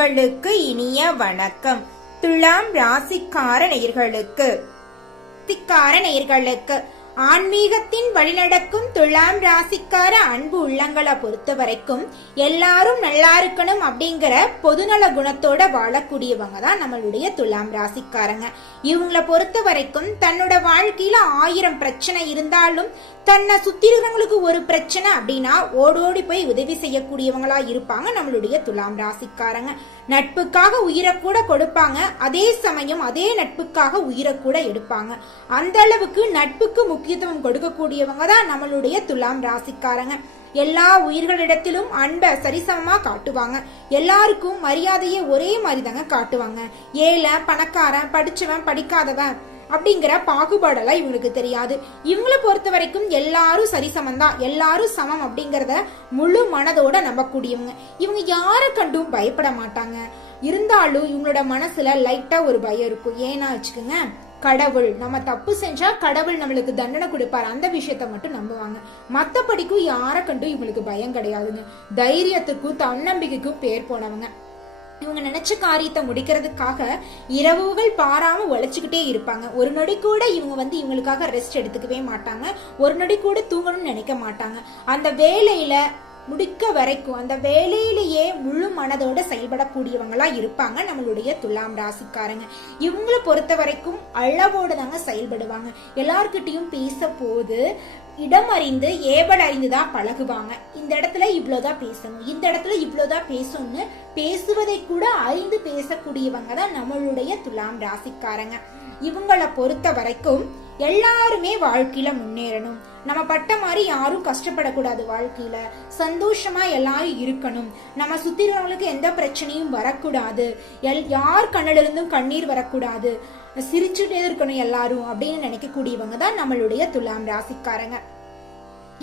நேயர்களுக்கு இனிய வணக்கம். துலாம் ராசிக்கார நேயர்களுக்கு. திக்கார நேயர்களுக்கு. ஆன்மீகத்தின் வழிநடக்கும் துலாம் ராசிக்கார அன்பு உள்ளங்களை பொறுத்த வரைக்கும் எல்லாரும் நல்லா இருக்கணும் அப்படிங்கிற பொதுநல குணத்தோட வாழக்கூடியவங்க தான் நம்மளுடைய துலாம் ராசிக்காரங்க. இவங்களை பொறுத்த வரைக்கும் தன்னோட வாழ்க்கையில ஆயிரம் பிரச்சனை இருந்தாலும் தன்னை சுத்தி இருக்கிறவங்களுக்கு ஒரு பிரச்சனை அப்படின்னா ஓடோடி போய் உதவி செய்யக்கூடியவங்களா இருப்பாங்க நம்மளுடைய துலாம் ராசிக்காரங்க. நட்புக்காக உயிரை கூட கொடுப்பாங்க. அதே சமயம் அதே நட்புக்காக உயிரை கூட எடுப்பாங்க. அந்த அளவுக்கு நட்புக்கு முக்கியத்துவம் கொடுக்கக்கூடியவங்க தான் நம்மளுடைய துலாம் ராசிக்காரங்க. எல்லா உயிர்களிடத்திலும் அன்பை சரிசமமா காட்டுவாங்க. எல்லாருக்கும் மரியாதையை ஒரே மாதிரி தாங்க காட்டுவாங்க. ஏழை பணக்காரன் படிச்சவன் படிக்காதவன் அப்படிங்கிற பாகுபாடெல்லாம் இவங்களுக்கு தெரியாது. இவங்களை பொறுத்த வரைக்கும் எல்லாரும் சரிசமம் தான் எல்லாரும் சமம் அப்படிங்கிறத முழு மனதோட நம்பக்கூடியவங்க. இவங்க யாரை கண்டும் பயப்பட மாட்டாங்க. இருந்தாலும் இவங்களோட மனசுல லைட்டா ஒரு பயம் இருக்கும். ஏன்னா வச்சுக்கோங்க கடவுள். நம்ம தப்பு செஞ்சா கடவுள் நம்மளுக்கு தண்டனை கொடுப்பார். அந்த விஷயத்த மட்டும் நம்புவாங்க. மத்தபடிக்கும் யாரை கண்டும் இவங்களுக்கு பயம் கிடையாதுங்க. தைரியத்துக்கும் தன்னம்பிக்கைக்கும் பேர் போனவங்க. இவங்க நினைச்ச காரியத்தை முடிக்கிறதுக்காக இரவுகள் பாராம உழைச்சிக்கிட்டே இருப்பாங்க. ஒரு நொடி கூட இவங்க வந்து இவங்களுக்காக ரெஸ்ட் எடுத்துக்கவே மாட்டாங்க. ஒரு நொடி கூட தூங்கணும்னு நினைக்க மாட்டாங்க. அந்த வேலையில முடிக்க வரைக்கும் அந்த வேலையிலேயே முழு மனதோட செயல்படக்கூடியவங்களாக இருப்பாங்க நம்மளுடைய துலாம் ராசிக்காரங்க. இவங்களை பொறுத்த வரைக்கும் அளவோடு தாங்க செயல்படுவாங்க. எல்லார்கிட்டையும் பேச போது இடம் அறிந்து ஏவல் அறிந்து தான் பழகுவாங்க. இந்த இடத்துல இவ்வளோதான் பேசணும் இந்த இடத்துல இவ்வளோதான் பேசணும்னு பேசுவதை கூட அறிந்து பேசக்கூடியவங்க தான் நம்மளுடைய துலாம் ராசிக்காரங்க. இவங்கள பொறுத்த வரைக்கும் எல்லாருமே வாழ்க்கையில முன்னேறணும். நம்ம பட்ட மாதிரி யாரும் கஷ்டப்படக்கூடாது வாழ்க்கையில. சந்தோஷமா எல்லாரும் இருக்கணும். நம்ம சுத்தி இருக்கிறவங்களுக்கு எந்த பிரச்சனையும் வரக்கூடாது. எல் யார் கண்ணில இருந்தும் கண்ணீர் வரக்கூடாது. சிரிச்சுட்டே இருக்கணும் எல்லாரும் அப்படின்னு நினைக்கக்கூடியவங்க தான் நம்மளுடைய துலாம் ராசிக்காரங்க.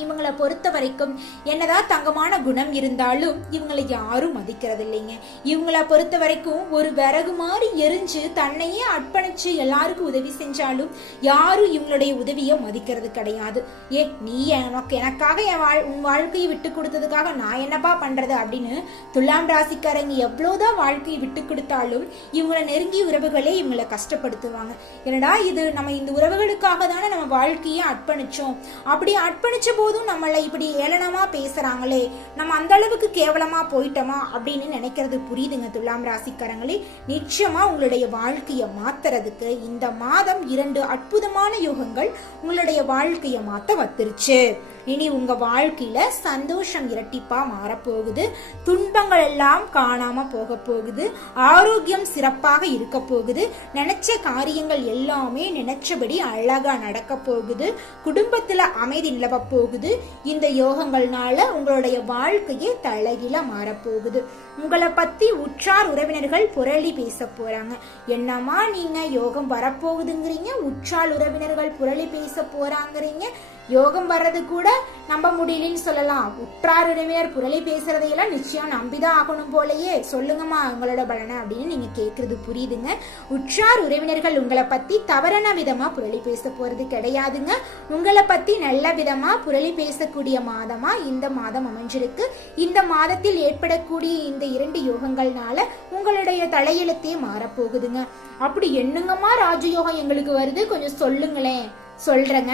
இவங்களை பொறுத்த வரைக்கும் என்னதான் தங்கமான குணம் இருந்தாலும் இவங்களை யாரும் மதிக்கிறது இல்லைங்க இவங்கள பொறுத்த வரைக்கும் ஒரு விறகு மாதிரி எரிஞ்சு தன்னையே அர்ப்பணிச்சு எல்லாருக்கும் உதவி செஞ்சாலும் யாரும் இவங்களுடைய உதவியை மதிக்கிறது கிடையாது. ஏ நீ எனக்கு எனக்காக என் வாழ் உன் வாழ்க்கையை விட்டு கொடுத்ததுக்காக நான் என்னப்பா பண்றது அப்படின்னு துலாம் ராசிக்காரங்க எவ்வளவுதான் வாழ்க்கையை விட்டு கொடுத்தாலும் இவங்கள நெருங்கிய உறவுகளே இவங்களை கஷ்டப்படுத்துவாங்க. என்னடா இது நம்ம இந்த உறவுகளுக்காக தானே நம்ம வாழ்க்கையை அர்ப்பணிச்சோம். அப்படி அர்ப்பணிச்ச போதும் நம்மளை இப்படி ஏளனமா பேசுறாங்களே நம்ம அந்த அளவுக்கு கேவலமா போயிட்டோமா அப்படின்னு நினைக்கிறது புரியுதுங்க துலாம் ராசிக்காரங்களே. நிச்சயமா உங்களுடைய வாழ்க்கையை மாத்துறதுக்கு இந்த மாதம் இரண்டு அற்புதமான யோகங்கள் உங்களுடைய வாழ்க்கையை மாத்த வந்துருச்சு. இனி உங்க வாழ்க்கையில சந்தோஷம் இரட்டிப்பா மாறப்போகுது. துன்பங்கள் எல்லாம் காணாம போக போகுது ஆரோக்கியம் சிறப்பாக இருக்க போகுது நினைச்ச காரியங்கள் எல்லாமே நினைச்சபடி அழகா நடக்க போகுது குடும்பத்துல அமைதி நிலவ போகுது இந்த யோகங்கள்னால உங்களுடைய வாழ்க்கையே தலைகீழ மாறப்போகுது. உங்களை பத்தி உற்றார் உறவினர்கள் புரளி பேச போறாங்க. என்னம்மா நீங்க யோகம் வரப்போகுதுங்கிறீங்க? உற்றார் உறவினர்கள் புரளி பேச போறாங்கிறீங்க? யோகம் வர்றது கூட நம்ப முடியலன்னு சொல்லலாம். உற்றார் உறவினர் புரளி பேசுறதையெல்லாம் நிச்சயம் நம்பிதான் ஆகணும் போலயே. சொல்லுங்கம்மா உங்களோட பலனை அப்படின்னு நீங்க கேட்கறது புரியுதுங்க. உற்றார் உறவினர்கள் உங்களை பத்தி தவறான விதமா புரளி பேச போறது கிடையாதுங்க. உங்களை பத்தி நல்ல விதமா புரளி பேசக்கூடிய மாதமா இந்த மாதம் அமைஞ்சிருக்கு. இந்த மாதத்தில் ஏற்படக்கூடிய இந்த இரண்டு யோகங்கள்னால உங்களுடைய தலையெழுத்தே மாறப்போகுதுங்க. அப்படி என்னங்கம்மா ராஜயோகம் எங்களுக்கு வருது? கொஞ்சம் சொல்லுங்களேன். சொல்றேங்க.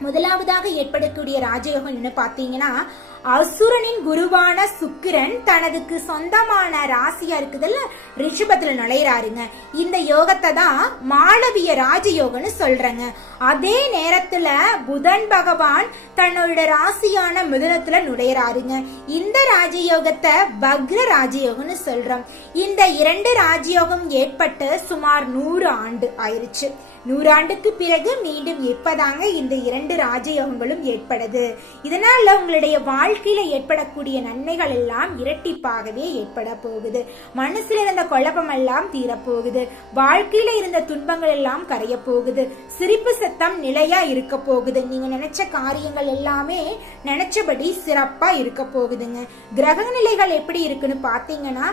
முதலாவதாக ஏற்படக்கூடிய ராஜயோகம் என்ன பார்த்தீங்கன்னா அசுரனின் குருவான சுக்கிரன் தனதுக்கு சொந்தமான ராசியா இருக்குதுல்ல ரிஷபத்துல நுழையிறாருங்க. இந்த யோகத்தை தான் மாளவிய ராஜயோகம்னு சொல்றேங்க. அதே நேரத்துல புதன் பகவான் தன்னோட ராசியான மிதுனத்துல நுழையிறாருங்க. இந்த ராஜயோகத்தை பக்ர ராஜயோகம்னு சொல்றோம். இந்த இரண்டு ராஜயோகம் ஏற்பட்டு சுமார் நூறு ஆண்டு ஆயிருச்சு. நூறாண்டுக்கு பிறகு மீண்டும் இப்பதாங்க இந்த இரண்டு ராஜயோகங்களும் ஏற்படுது. இதனால உங்களுடைய வாழ்க்கையில ஏற்படக்கூடிய நன்மைகள் எல்லாம் இரட்டிப்பாகவே ஏற்பட போகுது. மனசுல இருந்த குழப்பம் எல்லாம் தீரப்போகுது. வாழ்க்கையில இருந்த துன்பங்கள் எல்லாம் கரைய போகுது. சிரிப்பு சத்தம் நிலையா இருக்க போகுது. நீங்க நினைச்ச காரியங்கள் எல்லாமே நினைச்சபடி சிறப்பா இருக்க போகுதுங்க. கிரக நிலைகள் எப்படி இருக்குன்னு பாத்தீங்கன்னா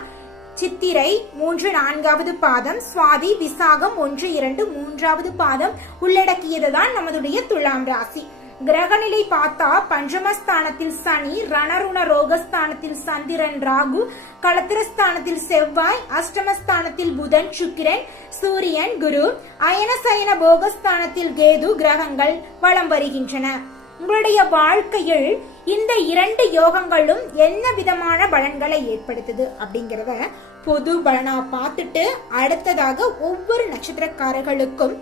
சித்திரை மூன்று நான்காவது பாதம் சுவாதி விசாகம் ஒன்று இரண்டு மூன்றாவது பாதம் உள்ளடக்கியதுதான் நமதுடைய துலாம் ராசி. கிரகநிலை பார்த்தா பஞ்சமஸ்தானத்தில் சனி ரணருண ரோகஸ்தானத்தில் சந்திரன் ராகு களத்திரஸ்தானத்தில் செவ்வாய் அஷ்டமஸ்தானத்தில் புதன் சுக்கிரன் சூரியன் குரு அயனசயன போகஸ்தானத்தில் கேது கிரகங்கள் வலம் வருகின்றன. உங்களுடைய வாழ்க்கையில் இந்த இரண்டு யோகங்களும் என்ன விதமான பலன்களை ஏற்படுத்துது அப்படிங்கிறத பொது பலனா பார்த்துட்டு அடுத்ததாக ஒவ்வொரு நட்சத்திரக்காரர்களுக்கும்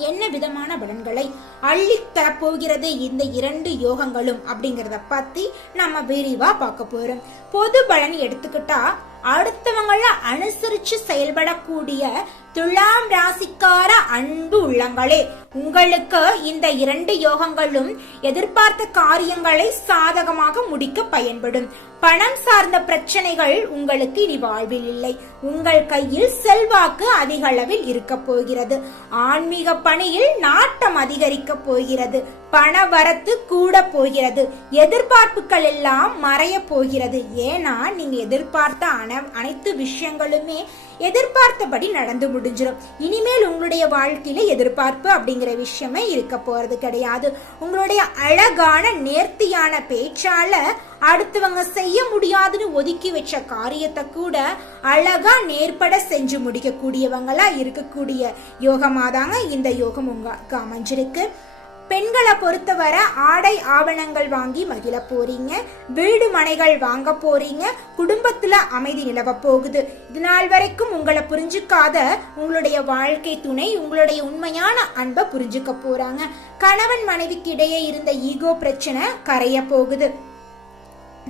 என்ன விதமான பலன்களை அள்ளித் தரப்போகிறது இந்த இரண்டு யோகங்களும் அப்படிங்கிறத பத்தி நம்ம விரிவா பார்க்க போறோம். பொது பலன் எடுத்துக்கிட்டா அடுத்தவங்கள அனுசரிச்சு செயல்படக்கூடிய துலாம் ராசிக்கார அன்பு உள்ளங்களே உங்களுக்கு இந்த இரண்டு யோகங்களும் எதிர்பார்த்த காரியங்களை சாதகமாக முடிக்க பயன்படும். பணம் சார்ந்த பிரச்சனைகள் உங்களுக்கு இனி வாழ்வில் இல்லை. உங்கள் கையில் செல்வாக்கு அதிக அளவில் இருக்க போகிறது. ஆன்மீக பணியில் நாட்டம் அதிகரிக்க போகிறது. பண வரத்து கூட போகிறது. எதிர்பார்ப்புகள் எல்லாம் மறைய போகிறது. ஏன்னா நீங்க எதிர்பார்த்த அன- அனைத்து விஷயங்களுமே எதிர்பார்த்தபடி நடந்து முடிஞ்சிடும் இனிமேல் உங்களுடைய வாழ்க்கையில எதிர்பார்ப்பு அப்படிங்கிற விஷயமே இருக்க போறது கிடையாது. உங்களுடைய அழகான நேர்த்தியான பேச்சால அடுத்தவங்க செய்ய முடியாதுன்னு ஒதுக்கி வச்ச காரியத்தை கூட அழகா நேர்பட செஞ்சு முடிக்கக்கூடியவங்களா இருக்கக்கூடிய யோகமாதாங்க இந்த யோகம் உங்களுக்கு அமைஞ்சிருக்கு. பெண்களை பொறுத்தவரை ஆடை ஆவணங்கள் வாங்கி மகிழ போறீங்க வீடு மனைகள் வாங்க போறீங்க குடும்பத்துல அமைதி நிலவ போகுது. இது நாள் வரைக்கும் உங்களை புரிஞ்சுக்காத உங்களுடைய வாழ்க்கை துணை உங்களுடைய உண்மையான அன்பை புரிஞ்சுக்க போறாங்க. கணவன் மனைவிக்கு இடையே இருந்த ஈகோ பிரச்சனை கரைய போகுது.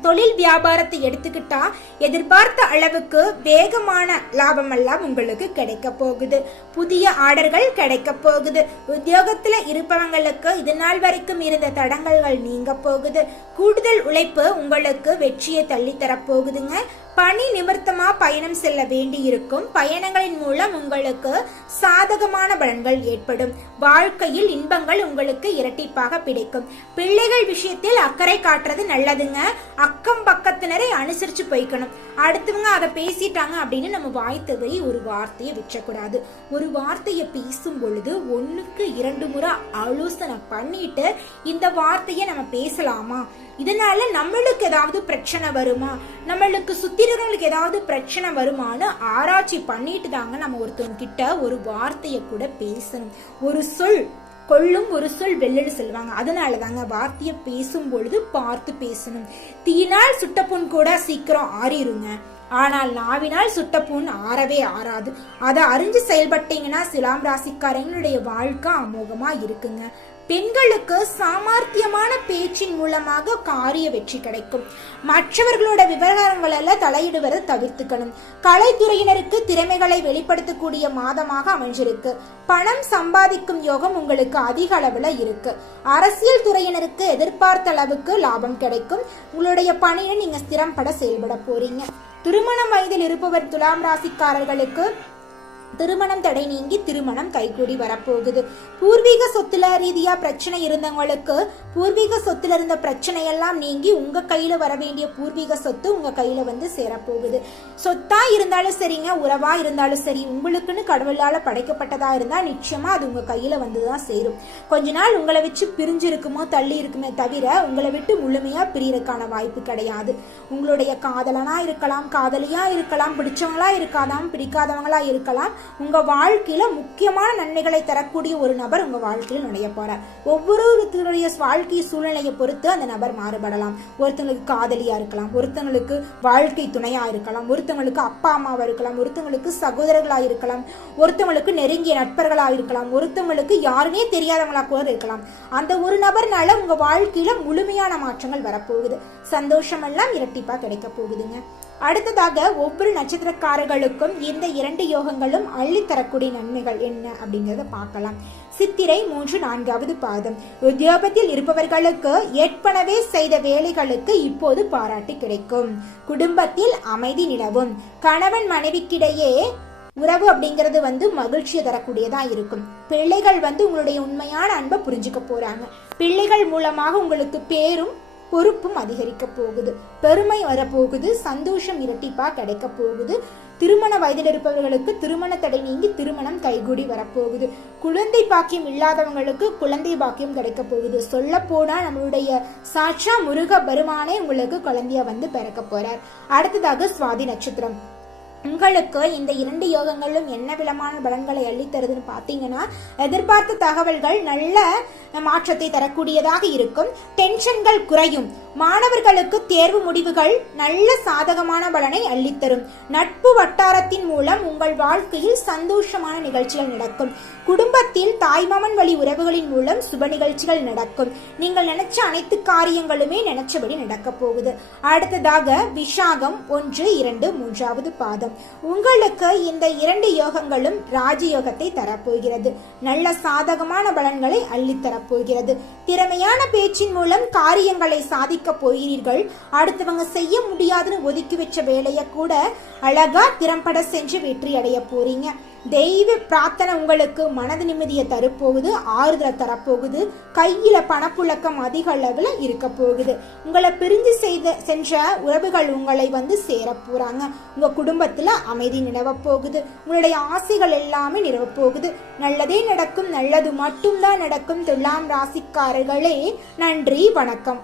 தொழில் வியாபாரத்தை எடுத்துக்கிட்டா எதிர்பார்த்த அளவுக்கு வேகமான லாபம் எல்லாம் உங்களுக்கு கிடைக்க போகுது. புதிய ஆர்டர்கள் கிடைக்க போகுது. உத்தியோகத்துல இருப்பவங்களுக்கு இது நாள் வரைக்கும் இருந்த தடங்கல்கள் நீங்க போகுது. கூடுதல் உழைப்பு உங்களுக்கு வெற்றியை தள்ளி போகுதுங்க. பணி நிமித்தமா பயணம் செல்ல வேண்டி இருக்கும் பயணங்களின் மூலம் உங்களுக்கு சாதகமான பலன்கள் ஏற்படும். வாழ்க்கையில் இன்பங்கள் உங்களுக்கு இரட்டிப்பாக கிடைக்கும் பிள்ளைகள் விஷயத்தில் அக்கறை காட்டுறது நல்லதுங்க. அக்கம் பக்கத்தினரை அனுசரிச்சு போய்க்கணும். அடுத்தவங்க அதை பேசிட்டாங்க அப்படின்னு நம்ம வாய் தவறி ஒரு வார்த்தையை விற்றக்கூடாது. ஒரு வார்த்தையை பேசும் பொழுது ஒன்றுக்கு இரண்டு முறை ஆலோசனை பண்ணிட்டு இந்த வார்த்தையை நம்ம பேசலாமா? இதனால நம்மளுக்கு ஏதாவது பிரச்சனை வருமா? நம்மளுக்கு சுத்திரங்களுக்கு ஏதாவது பிரச்சனை வருமான்னு ஆராய்ச்சி பண்ணிட்டு தாங்க நம்ம ஒருத்தவங்கிட்ட ஒரு வார்த்தையை கூட பேசணும். ஒரு சொல் கொள்ளும் ஒரு சொல் வெள்ளன்னு சொல்லுவாங்க. அதனால தாங்க வார்த்தையை பேசும் பொழுது பார்த்து பேசணும். தீனால் சுட்டப்புண் கூட சீக்கிரம் ஆறிருங்க. ஆனால் நாவினால் சுட்ட புண் ஆறவே ஆறாது. அதை அறிஞ்சு செயல்பட்டீங்கன்னா சிலாம் ராசிக்காரங்களுடைய வாழ்க்கை அமோகமா இருக்குங்க. பெண்களுக்கு சாமர்த்தியமான பேச்சின் மூலமாக காரிய வெற்றி கிடைக்கும். மற்றவர்களோட விவகாரங்களெல்லாம் தலையிடுவதை தவிர்த்துக்கணும். கலைத்துறையினருக்கு திறமைகளை வெளிப்படுத்தக்கூடிய மாதமாக அமைஞ்சிருக்கு. பணம் சம்பாதிக்கும் யோகம் உங்களுக்கு அதிக அளவில் இருக்கு. அரசியல் துறையினருக்கு எதிர்பார்த்த அளவுக்கு லாபம் கிடைக்கும். உங்களுடைய பணியை நீங்க ஸ்திரம்பட செயல்பட போறீங்க. திருமணம் வயதில் இருப்பவர் துலாம் ராசிக்காரர்களுக்கு திருமணம் தடை நீங்கி திருமணம் கைகூடி வரப்போகுது. பூர்வீக சொத்துல ரீதியா பிரச்சனை இருந்தவங்களுக்கு பூர்வீக சொத்துல இருந்த பிரச்சனையெல்லாம் நீங்கி உங்க கையில வர வேண்டிய பூர்வீக சொத்து உங்க கையில வந்து சேரப்போகுது. சொத்தா இருந்தாலும் சரிங்க உறவா இருந்தாலும் சரி உங்களுக்குன்னு கடவுளால படைக்கப்பட்டதா இருந்தா நிச்சயமா அது உங்க கையில வந்துதான் சேரும். கொஞ்ச நாள் உங்களை வச்சு பிரிஞ்சு இருக்குமோ தள்ளி இருக்குமே தவிர உங்களை விட்டு முழுமையா பிரியறதுக்கான வாய்ப்பு கிடையாது. உங்களுடைய காதலனா இருக்கலாம் காதலியா இருக்கலாம் பிடிச்சவங்களா இருக்காதாம் பிடிக்காதவங்களா இருக்கலாம் உங்கள் வாழ்க்கையில் முக்கியமான நன்மைகளை தரக்கூடிய ஒரு நபர் உங்கள் வாழ்க்கையில் நுழைய போகிறார் ஒவ்வொருத்தருடைய வாழ்க்கை சூழ்நிலையை பொறுத்து அந்த நபர் மாறுபடலாம். ஒருத்தங்களுக்கு காதலியாக இருக்கலாம் ஒருத்தங்களுக்கு வாழ்க்கை துணையாக இருக்கலாம் ஒருத்தங்களுக்கு அப்பா அம்மாவாக இருக்கலாம் ஒருத்தங்களுக்கு சகோதரர்களாக இருக்கலாம் ஒருத்தங்களுக்கு நெருங்கிய நட்பர்களாக இருக்கலாம் ஒருத்தங்களுக்கு யாருனே தெரியாதவங்களா கூட இருக்கலாம். அந்த ஒரு நபர்னால உங்கள் வாழ்க்கையில் முழுமையான மாற்றங்கள் வரப்போகுது. சந்தோஷமெல்லாம் இரட்டிப்பாக கிடைக்க போகுதுங்க. அடுத்ததாக ஒவ்வொரு நட்சத்திரக்காரர்களுக்கும் இந்த இரண்டு யோகங்களும் அள்ளி தரக்கூடிய நன்மைகள் என்ன அப்படிங்கிறத பார்க்கலாம். சித்திரை மூன்று நான்காவது பாதம். உத்தியோகத்தில் இருப்பவர்களுக்கு ஏற்பனவே செய்த வேலைகளுக்கு இப்போது பாராட்டு கிடைக்கும். குடும்பத்தில் அமைதி நிலவும். கணவன் மனைவிக்கிடையே உறவு அப்படிங்கிறது வந்து மகிழ்ச்சியை தரக்கூடியதா இருக்கும். பிள்ளைகள் வந்து உங்களுடைய உண்மையான அன்பை புரிஞ்சுக்க போறாங்க. பிள்ளைகள் மூலமாக உங்களுக்கு பேரும் பொறுப்பும் அதிகரிக்க போகுது. பெருமை வரப்போகுது சந்தோஷம் இரட்டிப்பா கிடைக்க போகுது. திருமண வயதில் இருப்பவர்களுக்கு திருமண தடை நீங்கி திருமணம் கைகூடி வரப்போகுது. குழந்தை பாக்கியம் இல்லாதவங்களுக்கு குழந்தை பாக்கியம் கிடைக்க போகுது. சொல்ல போனா நம்மளுடைய சாட்சா முருக பெருமானே உங்களுக்கு குழந்தைய வந்து பிறக்க போறார். அடுத்ததாக சுவாதி நட்சத்திரம். உங்களுக்கு இந்த இரண்டு யோகங்களும் என்ன விதமான பலன்களை அள்ளித்தருதுன்னு பார்த்தீங்கன்னா எதிர்பார்த்த தகவல்கள் நல்ல மாற்றத்தை தரக்கூடியதாக இருக்கும். டென்ஷன்கள் குறையும். மாணவர்களுக்கு தேர்வு முடிவுகள் நல்ல சாதகமான பலனை அள்ளித்தரும். நட்பு வட்டாரத்தின் மூலம் உங்கள் வாழ்க்கையில் சந்தோஷமான நிகழ்ச்சிகள் நடக்கும். குடும்பத்தில் தாய்மாமன் வழி உறவுகளின் மூலம் சுப நிகழ்ச்சிகள் நடக்கும். நீங்கள் நினைச்ச அனைத்து காரியங்களுமே நினைச்சபடி நடக்க போகுது. அடுத்ததாக விஷாகம் ஒன்று இரண்டு மூன்றாவது பாதம். உங்களுக்கு இந்த இரண்டு யோகங்களும் ராஜயோகத்தை தரப்போகிறது. நல்ல சாதகமான பலன்களை அள்ளித்தரப்போகிறது திறமையான பேச்சின் மூலம் காரியங்களை சாதிக்க போகிறீர்கள். அடுத்தவங்க செய்ய முடியாதுன்னு ஒதுக்கி வச்ச வேலையை கூட அழகா திறம்பட செஞ்சு வெற்றி அடைய போறீங்க. தெய்வ பிரார்த்தனை உங்களுக்கு மனது நிம்மதியை தரப்போகுது ஆறுதலை தரப்போகுது கையில் பணப்புழக்கம் அதிக அளவில் இருக்க போகுது. உங்களை பிரிஞ்சு செய்த சென்ற உறவுகள் உங்களை வந்து சேரப்போகிறாங்க உங்கள் குடும்பத்தில் அமைதி நிலவப்போகுது உங்களுடைய ஆசைகள் எல்லாமே நிலவப்போகுது நல்லதே நடக்கும் நல்லது மட்டும்தான் நடக்கும். துலாம் ராசிக்காரர்களே நன்றி வணக்கம்.